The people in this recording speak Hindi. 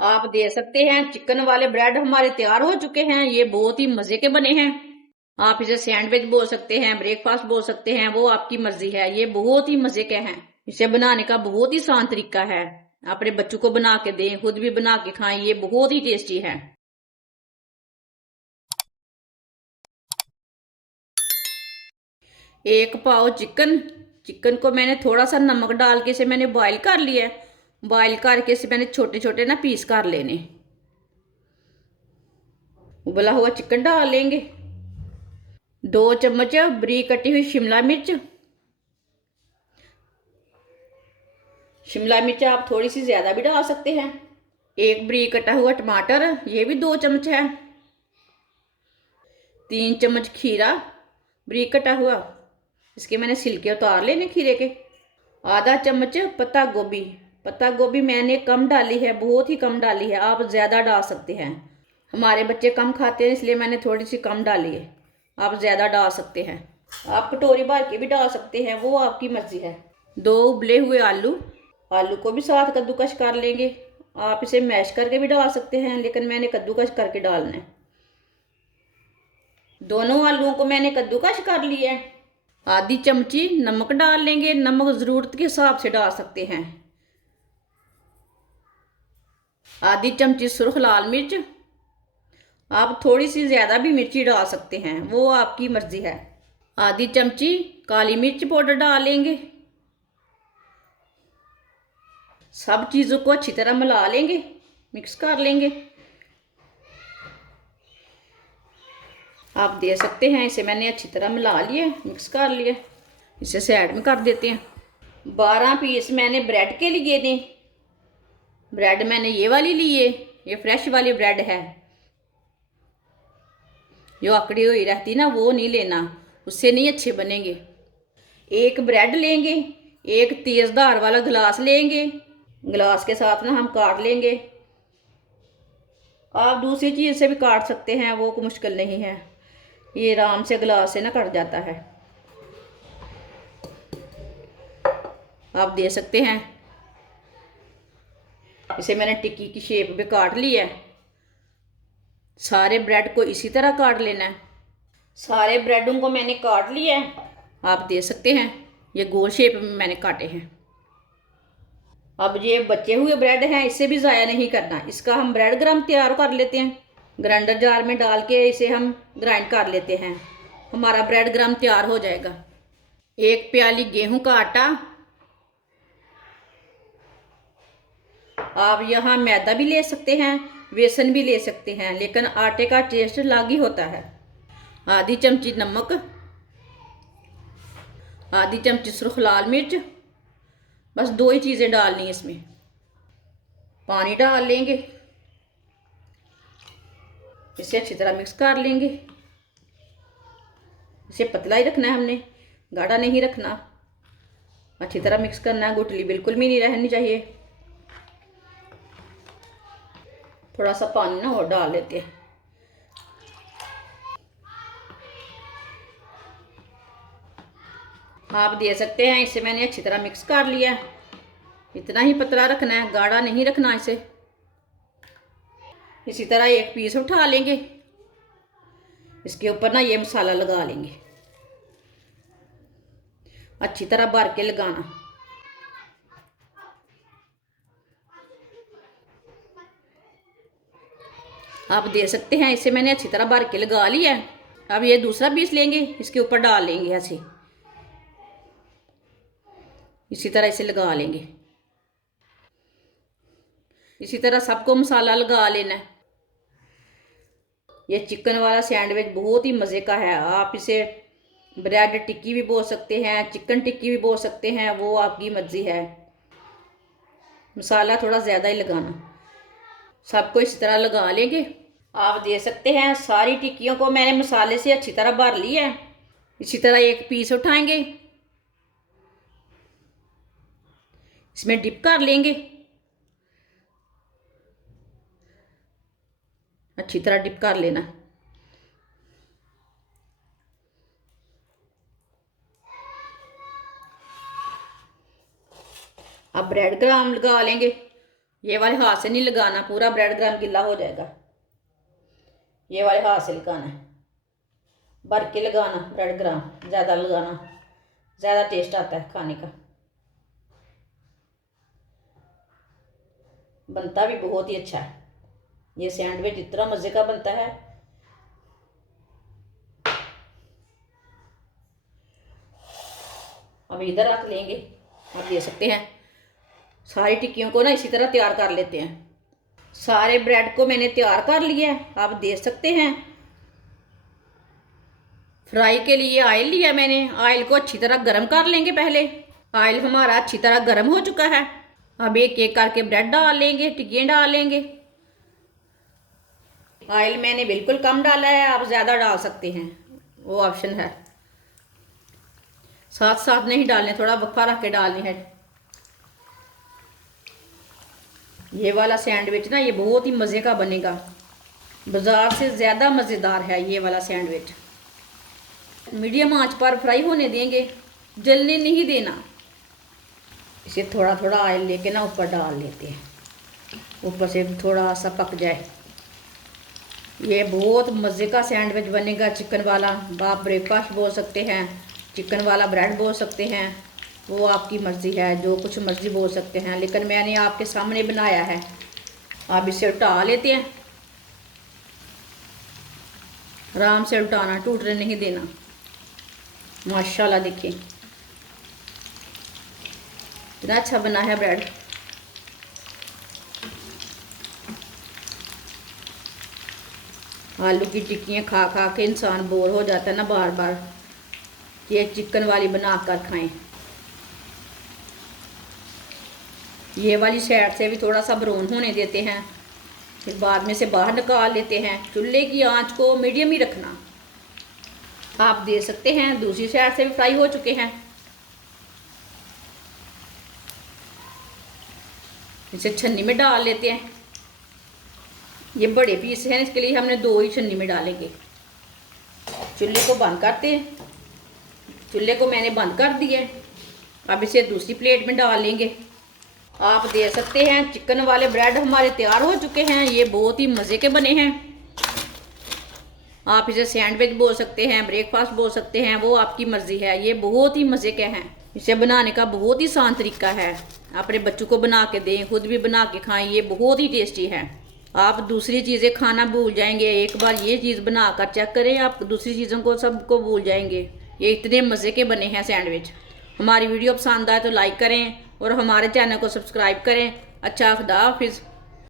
आप दे सकते हैं। चिकन वाले ब्रेड हमारे तैयार हो चुके हैं। ये बहुत ही मजे के बने हैं। आप इसे सैंडविच बोल सकते हैं, ब्रेकफास्ट बोल सकते हैं, वो आपकी मर्जी है। ये बहुत ही मजे के हैं। इसे बनाने का बहुत ही आसान तरीका है। अपने बच्चों को बना के दें, खुद भी बना के खाएं। ये बहुत ही टेस्टी है। एक पाव चिकन। चिकन को मैंने थोड़ा सा नमक डाल के इसे मैंने बॉईल कर लिया है। बॉईल करके इसे मैंने छोटे छोटे ना पीस कर लेने। उबला हुआ चिकन डाल लेंगे। 2 चम्मच बारीक कटी हुई शिमला मिर्च। शिमला मिर्च आप थोड़ी सी ज्यादा भी डाल सकते हैं। एक बारीक कटा हुआ टमाटर, ये भी 2 चम्मच है। 3 चम्मच खीरा बारीक कटा हुआ, इसके मैंने छिलके उतार लेने खीरे के। आधा चम्मच पत्ता गोभी। पत्ता गोभी मैंने कम डाली है, बहुत ही कम डाली है। आप ज्यादा डाल सकते हैं। हमारे बच्चे कम खाते हैं, इसलिए मैंने थोड़ी सी कम डाली है। आप ज्यादा डाल सकते हैं। आप कटोरी भर के भी डाल सकते हैं, वो आपकी मर्जी है। 2 उबले हुए आलू। आलू को भी साथ कद्दूकस कर लेंगे। आप इसे मैश करके भी डाल सकते हैं, लेकिन मैंने कद्दूकस करके डालना है। दोनों आलूओं को मैंने कद्दूकस कर लिया है। आधी चमची नमक डाल लेंगे। नमक ज़रूरत के हिसाब से डाल सकते हैं। आधी चमची सुर्ख लाल मिर्च। आप थोड़ी सी ज़्यादा भी मिर्ची डाल सकते हैं, वो आपकी मर्जी है। आधी चमची काली मिर्च पाउडर डाल लेंगे। सब चीज़ों को अच्छी तरह मिला लेंगे, मिक्स कर लेंगे। आप दे सकते हैं। इसे मैंने अच्छी तरह मिला लिया, मिक्स कर लिया। इसे साइड में कर देते हैं। 12 पीस मैंने ब्रेड के लिए ने। ब्रेड मैंने ये वाली ली है। ये फ्रेश वाली ब्रेड है। जो अकड़ी हुई रहती ना, वो नहीं लेना, उससे नहीं अच्छे बनेंगे। एक ब्रेड लेंगे। एक तेज धार वाला गिलास लेंगे। गिलास के साथ ना हम काट लेंगे। आप दूसरी चीज़ से भी काट सकते हैं, वो कोई मुश्किल नहीं है। ये आराम से गिलास से ना कट जाता है। आप दे सकते हैं। इसे मैंने टिक्की की शेप में काट लिया है। सारे ब्रेड को इसी तरह काट लेना है। सारे ब्रेडों को मैंने काट लिया है। आप दे सकते हैं। ये गोल शेप में मैंने काटे हैं। अब ये बचे हुए ब्रेड हैं, इसे भी ज़ाया नहीं करना। इसका हम ब्रेड ग्राम तैयार कर लेते हैं। ग्राइंडर जार में डाल के इसे हम ग्राइंड कर लेते हैं। हमारा ब्रेड ग्राम तैयार हो जाएगा। एक प्याली गेहूं का आटा। आप यहाँ मैदा भी ले सकते हैं, बेसन भी ले सकते हैं, लेकिन आटे का टेस्ट अलग ही होता है। आधी चमची नमक। आधी चमची सुर्ख लाल मिर्च। बस 2 ही चीज़ें डालनी है इसमें। पानी डाल लेंगे। इसे अच्छी तरह मिक्स कर लेंगे। इसे पतला ही रखना है हमने, गाढ़ा नहीं रखना। अच्छी तरह मिक्स करना है, गुठली बिल्कुल भी नहीं रहनी चाहिए। थोड़ा सा पानी ना और डाल लेते हैं। आप दे सकते हैं। इसे मैंने अच्छी तरह मिक्स कर लिया। इतना ही पतला रखना है, गाढ़ा नहीं रखना इसे। इसी तरह एक पीस उठा लेंगे। इसके ऊपर ना ये मसाला लगा लेंगे। अच्छी तरह भर के लगाना। आप दे सकते हैं। इसे मैंने अच्छी तरह भर के लगा लिया है। अब ये दूसरा पीस लेंगे, इसके ऊपर डाल लेंगे ऐसे। इसी तरह इसे लगा लेंगे। इसी तरह सबको मसाला लगा लेना है। ये चिकन वाला सैंडविच बहुत ही मज़े का है। आप इसे ब्रेड टिक्की भी बोल सकते हैं, चिकन टिक्की भी बोल सकते हैं, वो आपकी मर्जी है। मसाला थोड़ा ज़्यादा ही लगाना। सबको इस तरह लगा लेंगे। आप दे सकते हैं। सारी टिक्कियों को मैंने मसाले से अच्छी तरह भर लिया है। इसी तरह एक पीस उठाएंगे, इसमें डिप कर लेंगे। अच्छी तरह डिप कर लेना। अब ब्रेड क्रम्ब लगा लेंगे। ये वाले हाथ से नहीं लगाना, पूरा ब्रेड क्रम्ब गिला हो जाएगा। ये वाले हाथ से लगाना है, भर के लगाना ब्रेड क्रम्ब, ज़्यादा लगाना, ज़्यादा टेस्ट आता है खाने का। बनता भी बहुत ही अच्छा है। ये सैंडविच इतना मज़े का बनता है। अब इधर रख लेंगे। आप देख सकते हैं सारी टिक्कियों को ना इसी तरह तैयार कर लेते हैं। सारे ब्रेड को मैंने तैयार कर लिया है, आप देख सकते हैं। फ्राई के लिए ऑयल लिया मैंने, ऑयल को अच्छी तरह गर्म कर लेंगे पहले। ऑयल हमारा अच्छी तरह गर्म हो चुका है। अब एक एक करके ब्रेड डाल लेंगे, टिक्कियाँ डाल लेंगे। ऑयल मैंने बिल्कुल कम डाला है, आप ज़्यादा डाल सकते हैं, वो ऑप्शन है। साथ साथ नहीं डालने, थोड़ा वक्फा रख के डालने है। ये वाला सैंडविच ना ये बहुत ही मज़े का बनेगा, बाज़ार से ज़्यादा मज़ेदार है ये वाला सैंडविच। मीडियम आंच पर फ्राई होने देंगे, जलने नहीं देना। इसे थोड़ा थोड़ा ऑयल लेके ना ऊपर डाल लेते हैं, ऊपर से थोड़ा सा पक जाए। ये बहुत मज़े का सैंडविच बनेगा चिकन वाला। आप ब्रेकफास्ट बोल सकते हैं, चिकन वाला ब्रेड बोल सकते हैं, वो आपकी मर्ज़ी है, जो कुछ मर्ज़ी बोल सकते हैं, लेकिन मैंने आपके सामने बनाया है। आप इसे उल्टा लेते हैं, आराम से उल्टाना, टूटने नहीं देना। माशाल्लाह देखिए कितना अच्छा बना है ब्रेड। आलू की टिक्कियाँ खा खा के इंसान बोर हो जाता है ना बार बार, ये चिकन वाली बना कर खाएं। ये वाली साइड से भी थोड़ा सा ब्राउन होने देते हैं, फिर बाद में से बाहर निकाल लेते हैं। चूल्हे की आंच को मीडियम ही रखना। आप देख सकते हैं दूसरी साइड से भी फ्राई हो चुके हैं। इसे छन्नी में डाल लेते हैं। ये बड़े पीस हैं, इसके लिए हमने 2 ही छन्नी में डालेंगे। चूल्हे को बंद करते हैं। चूल्हे को मैंने बंद कर दिया है। अब इसे दूसरी प्लेट में डाल लेंगे। आप देख सकते हैं चिकन वाले ब्रेड हमारे तैयार हो चुके हैं। ये बहुत ही मज़े के बने हैं। आप इसे सैंडविच बोल सकते हैं, ब्रेकफास्ट बोल सकते हैं, वो आपकी मर्ज़ी है। ये बहुत ही मज़े के हैं। इसे बनाने का बहुत ही आसान तरीका है। अपने बच्चों को बना के दें, खुद भी बना के खाएं, ये बहुत ही टेस्टी है। आप दूसरी चीज़ें खाना भूल जाएंगे, एक बार ये चीज़ बना कर चेक करें, आप दूसरी चीज़ों को सबको भूल जाएंगे। ये इतने मज़े के बने हैं सैंडविच। हमारी वीडियो पसंद आए तो लाइक करें और हमारे चैनल को सब्सक्राइब करें। अच्छा, खुदा हाफिज़।